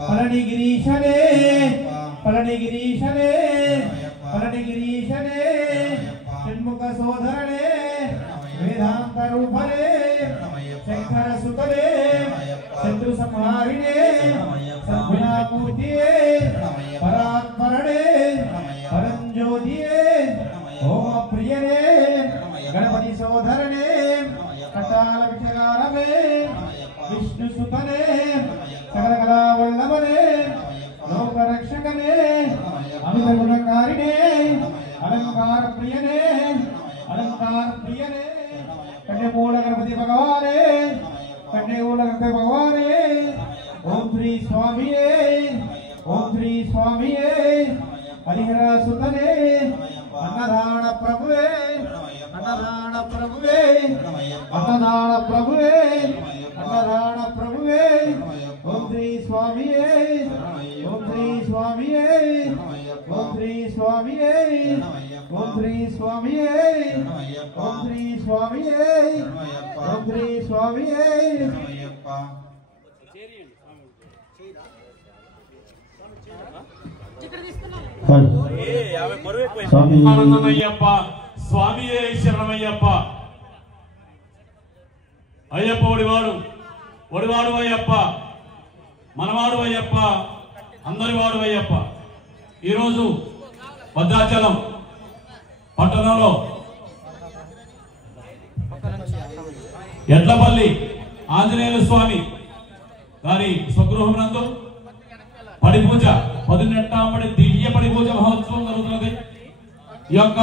పళనిగిరీశనే పళనిగిరీశనే పళనిగిరీశనే పళనిగిరీశనే షణ్ముఖ సోదరనే వేదాంత రూపనే శంకర సుతనే శత్రు సంహారిణే సద్గుణామూర్తియే పరాత్పరణే పరంజ్యోతియే ఓమ ప్రియనే గణపతి సోదరనే కటాల విషగారమే విష్ణు సుతనే సకల కళా వల్లభనే లోక రక్షకనే అమిత గుణకారిణే అలంకార ప్రియనే అలంకార ప్రియనే కన్యమూల గణపతి భగవానే కన్యమూల గణపతి భగవానే ఓం శ్రీ స్వామియే ఓం శ్రీ స్వామియే హరిహర సుతనే అన్నదాన ప్రభువే అన్నదాన ప్రభువే అన్నదాన ప్రభువే అన్నదాన ప్రభువే ఓం శ్రీ స్వామియే ఓం శ్రీ స్వామియే ఓం శ్రీ స్వామియే ఓం శ్రీ స్వామియే ఓం శ్రీ స్వామియే ఓం శ్రీ స్వామియే స్వామియప్ప స్వామియే శరణమయ్యప్ప అయ్యప్ప ఒడివాడు అయ్యప్ప మనవాడు అయ్యప్ప అందరి వాడు అయ్యప్ప. ఈరోజు భద్రాచలం పట్టణంలో ఎడ్లపల్లి ఆంజనేయ స్వామి గారి స్వగృహం నందు పడి పూజ 18వ దివ్య పడి పూజ మహోత్సవం జరుగుతున్నది. ఈ యొక్క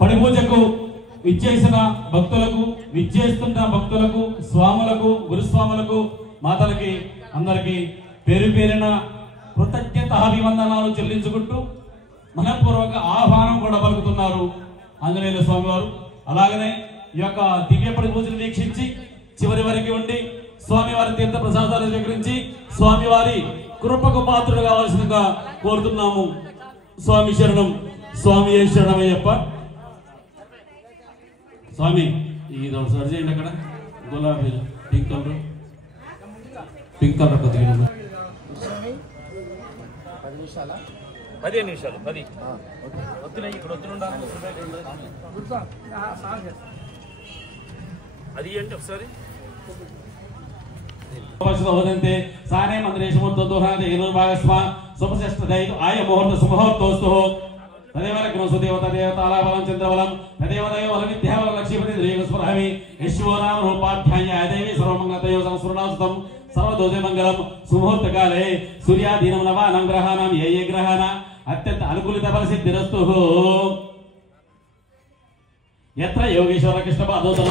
పడి పూజకు విచ్చేసిన భక్తులకు, విచ్చేస్తున్న భక్తులకు, స్వాములకు, గురుస్వాములకు, మాతలకి అందరికి పేరు పేరిన కృతజ్ఞతాభివందనాలు చెల్లించుకుంటూ మనపూర్వక ఆహ్వానం కూడా పలుకుతున్నారు ఆంజనేయ స్వామి వారు. అలాగనే ఈ యొక్క దివ్య పడి పూజను వీక్షించి చివరి వరకు ఉండి స్వామివారి తీర్థ ప్రసాదాలు స్వీకరించి స్వామివారి కృపకు పాత్రులు కావాల్సిందిగా కోరుతున్నాము. స్వామి శరణం, స్వామి శరణమయ్యప్ప. స్వామి ఇది ఒకసారి చేయండి. అక్కడ గులాబీ పింక్ కలర్ కొద్దిగా 15 నిమిషాలు 10 వస్తున్నాయి. ఇప్పుడు అది ఏంటి ఒకసారి వదంతే సానే మంత్రేశముద్దుహాదే భాగస్వ శుభశ్రేష్ఠదైతు ఆయ ముహూర్త సుముహూర్తోస్తు తదేవ లగ్నోస్తు దేవత దేవతాలాబలం చంద్రబలం తదేవ దైవబల విద్యాబల లక్ష్మీపతి శ్రీస్మరామి యశ్వో నామ రూపాధ్యాయ దేవి సర్వమంగళతయో సంస్మరణాస్తుతం సర్వదోష మంగళం. సుముహూర్తకాలే సూర్యాధీనం నవానాం గ్రహాణం ఏ గ్రహాణ అత్యంత అనుకూలిత ఫలసిద్ధిరస్తు. యత్ర యోగేశ్వర కృష్ణ పాదోదర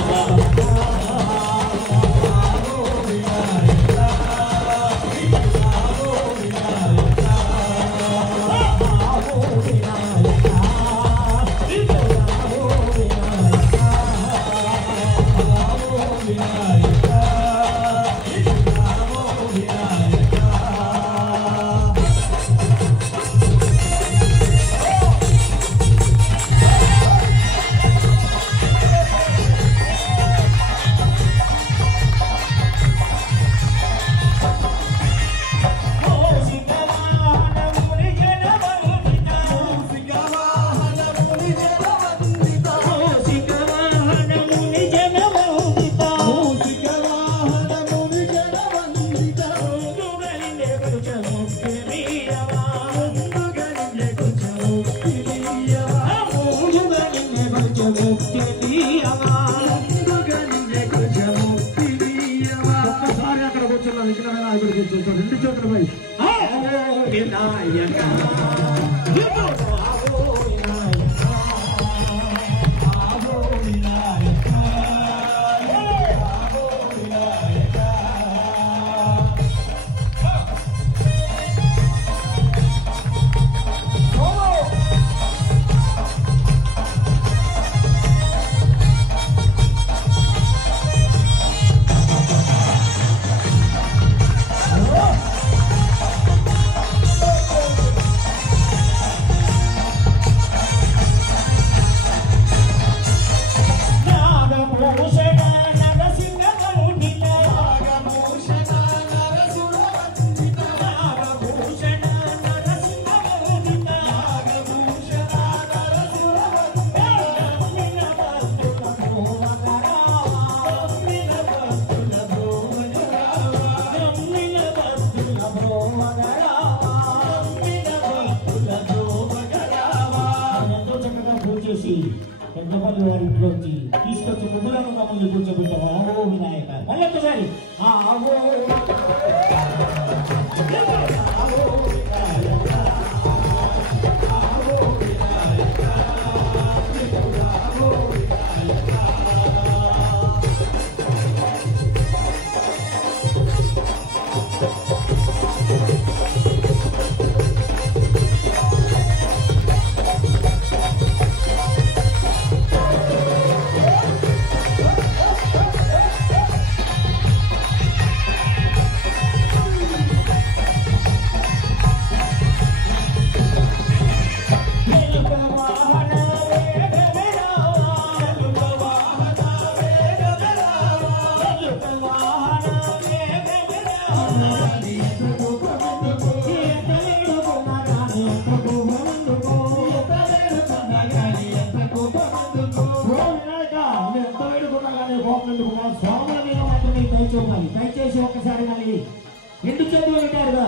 రెండు చేతులపై పెద్దపల్లి వారి ఇంట్లోంచి తీసుకొచ్చి ముగ్గులను మమ్మల్ని కూర్చోబెట్టాము. ఆగో వినాయక మళ్ళీ ఒక్కసారి ఆగో దయచేసి ఒక్కసారి మళ్ళీ రెండు చేతులు పెట్టారుగా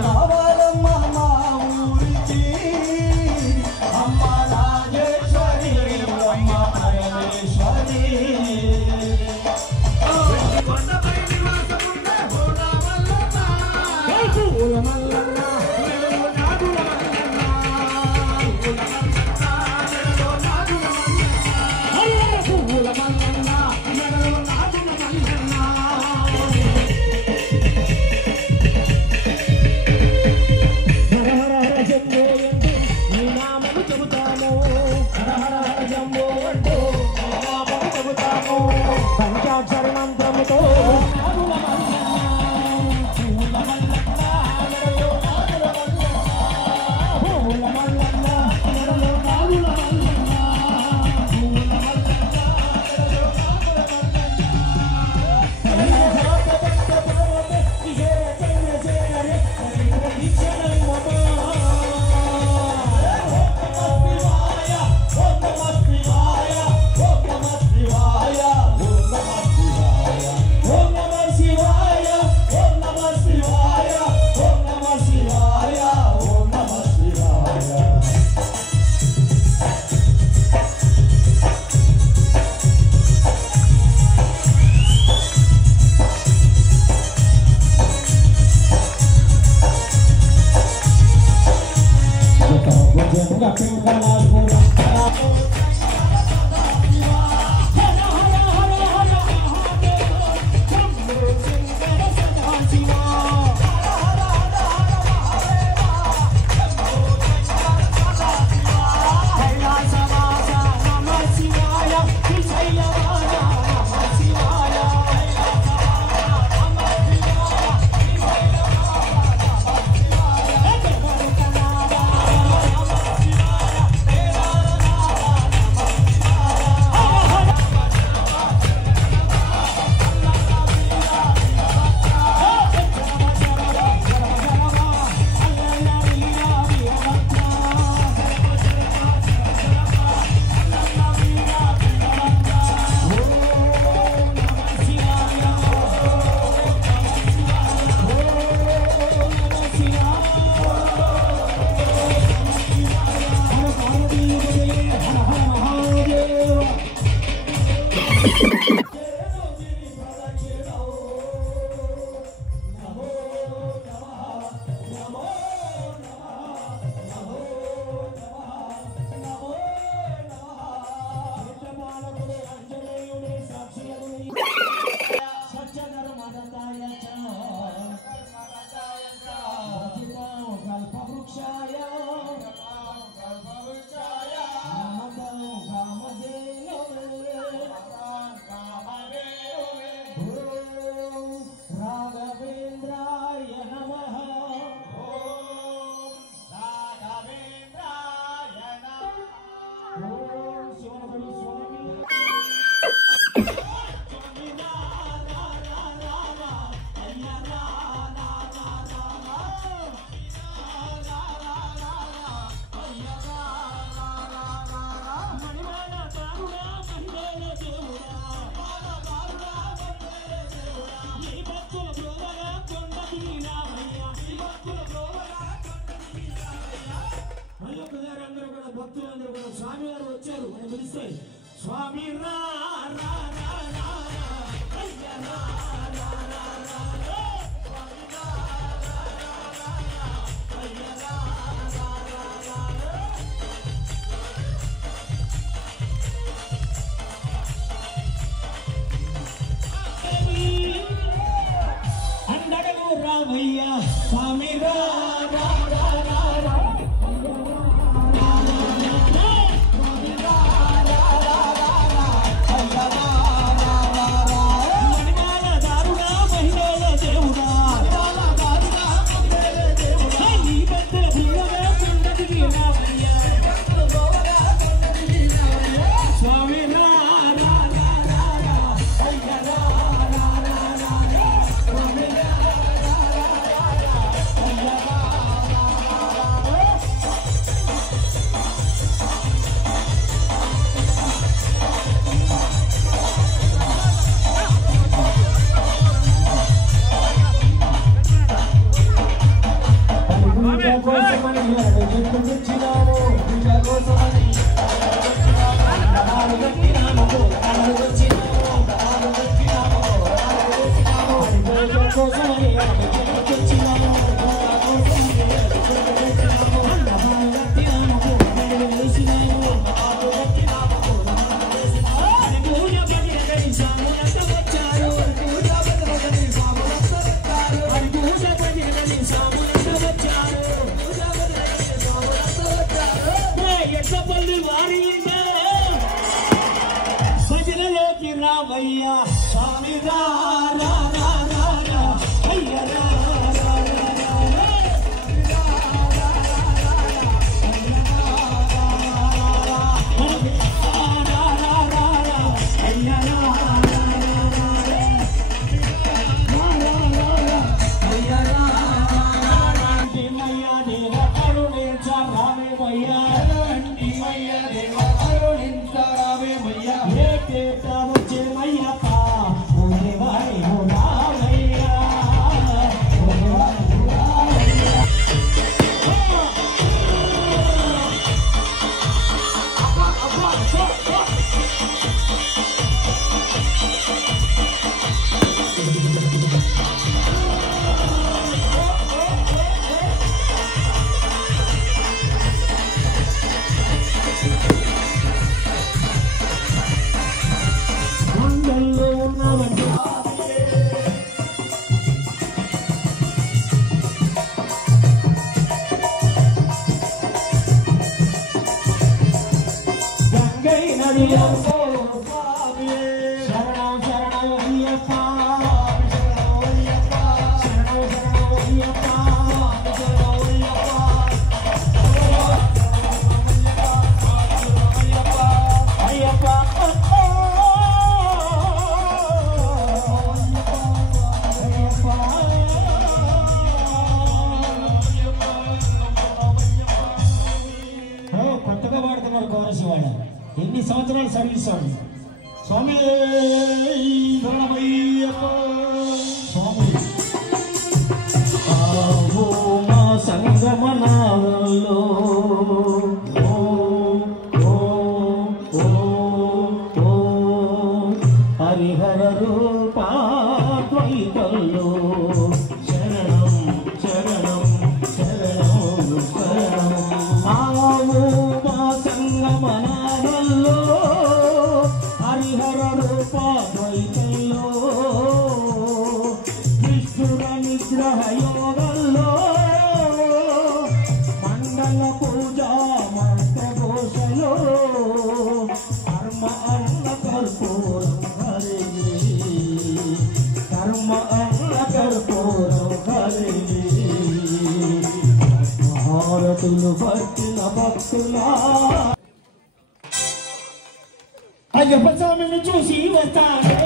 రావాలమ్మ మా ఊరికి అమ్మ స్వామి రా రా రా రా అయ్యా రా రా రా రా స్వామి రా రా రా రా అయ్యా రా రా రా రా అందరూ రామయ్య స్వామి రా రా రా రా రా రామయ్య స్వామి రా రా రా రా రా అయ్య రా రా రా రా ఎన్ని సంవత్సరాలు సర్వీస్ స్వామి స్వామి మా సంగమనాలో హరిహర రూపాద్వైతంలో శరణం శరణం శరణం శరణం ఆవు మా సంగమనాలో హరిహర రూపాద్వైతంలో విష్ణుర నిగ్రహ యోగంలో మండల పూజా మంత్ర ఘోషలో కర్మ అన్న కర్పూరం హరి కర్మ అన్న కర్పూరం హరి హారతులు భక్తుల భక్తులా అయ్యప్ప స్వామిని చూసి వస్తానే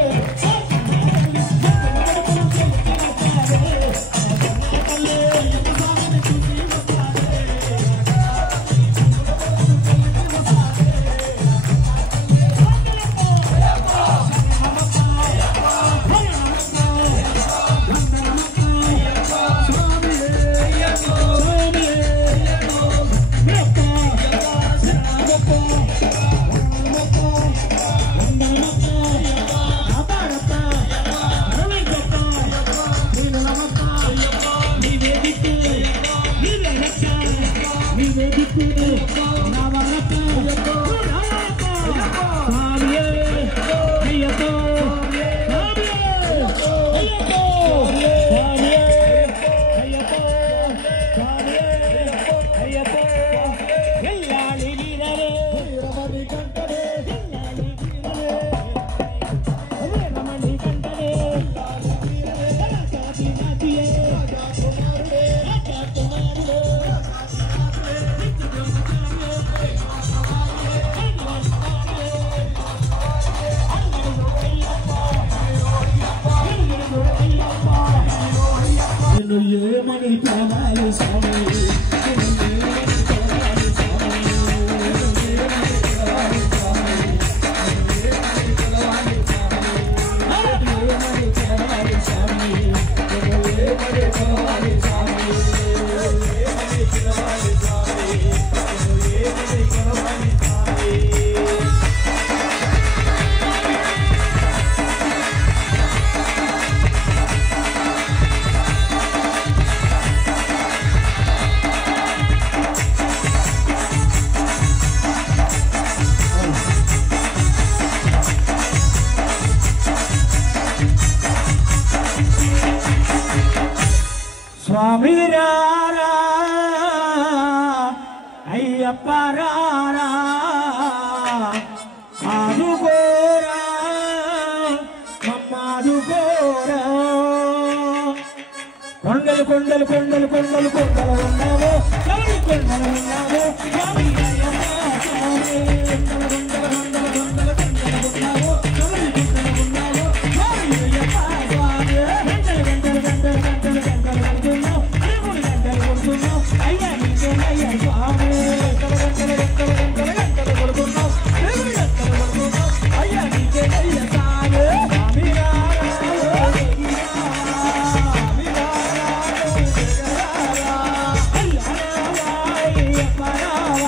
స్వామి రారా అయ్యప్ప రారా ఆదుకోరా మమ్మాదుకోరా కొండలు కొండలు కొండలు కొండలు కొండలు ఉన్నావు ఎవరి కొండలు ఉన్నావు స్వామి అయ్యప్ప స్వామి కొండలు కొండలు కొండలు కొండలు ఉన్నావు ఎవరి కొండలు ఉన్నావు స్వామి అయ్యప్ప స్వామి గంటలు గంటలు గంటలు గంటలు గంటలు కొడుతున్నావు అడుగులు గంటలు కొడుతున్నావు అయ్యా నీకే అయ్యా స్వామి గంటలు గంటలు గంటలు గంటలు గంటలు కొడుతున్నావు అడుగులు గంటలు కొడుతున్నావు అయ్యా నీకే అయ్యా స్వామి స్వామి రారా స్వామి రారా అయ్యా రారా అయ్యప్ప రారా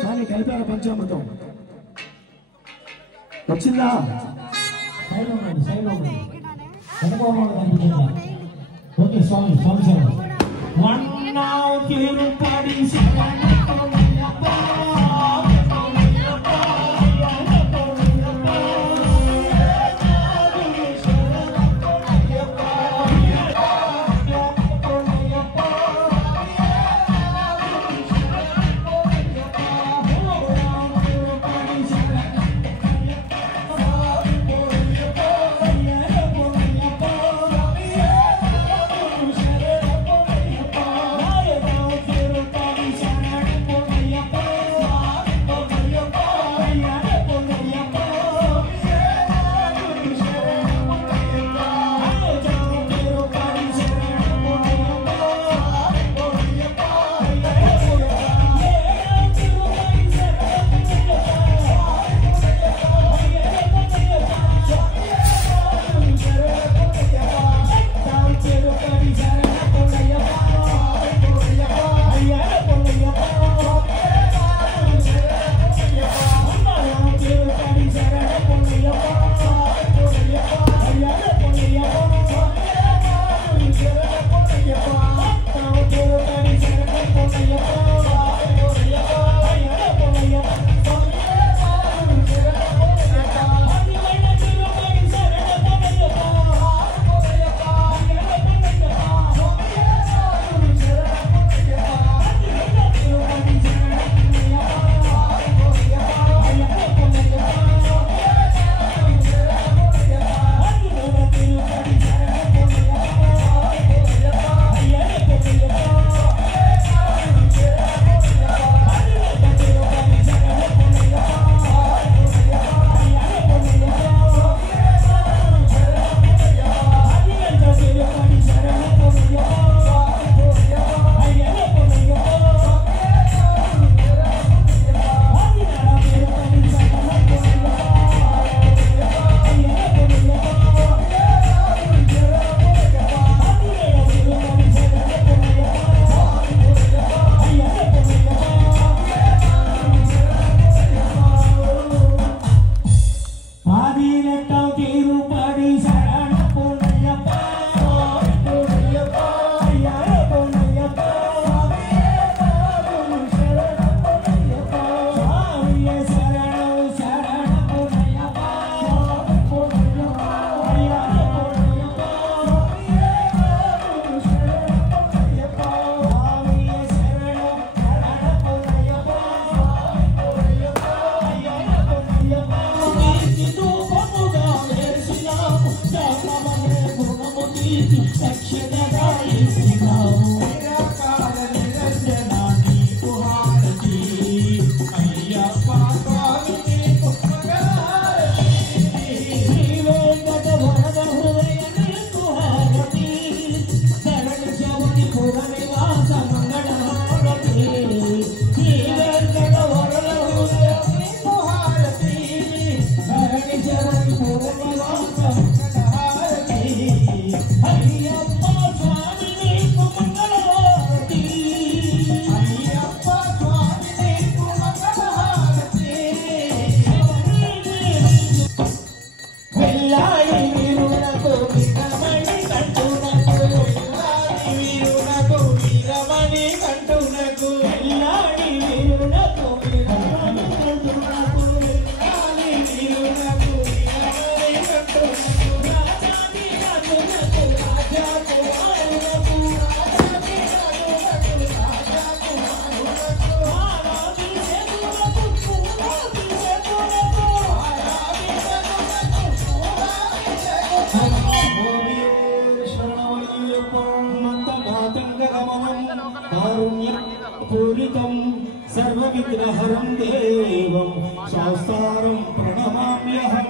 స్వామి కలిపారు పంచామృతం వచ్చిందా ఓకే స్వామి స్వామి స్వామి వన్నావు తిరుపడి శరణ पूरितं सर्वविग्रहरं देवं शास्तारं प्रणमाम्यहं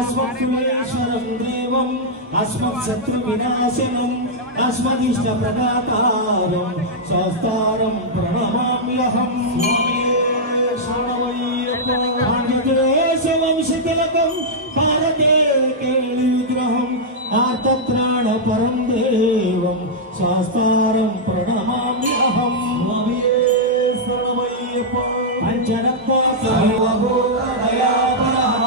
अस्मत्सुरेश्वरं देवम् अस्मत्शत्रुविनाशनम् अस्मदिष्टप्रदातारं शास्तारं प्रणमाम्यहं वंशतिलकं भारते केलिविग्रहम् आर्तत्राणपरं देवं शास्तारं प्रणमाम्यहं पंचरत्नासर्वभूतदयापरः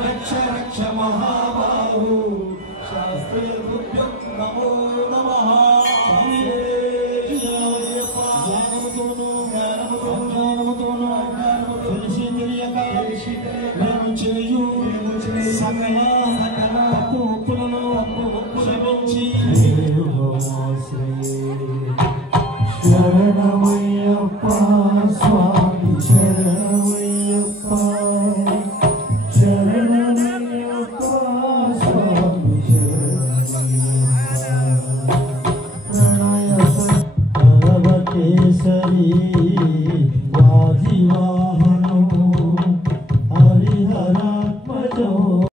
रक्ष रक्ष महाबाहु शास्त्रे तुभ्यं नमो नमः శరణమయ్యప్ప స్వామి శరణమయ్యప్ప శరణమయ్యప్ప స్వామి శరణమయ్యప్ప ప్రణయ భగవకేశరీ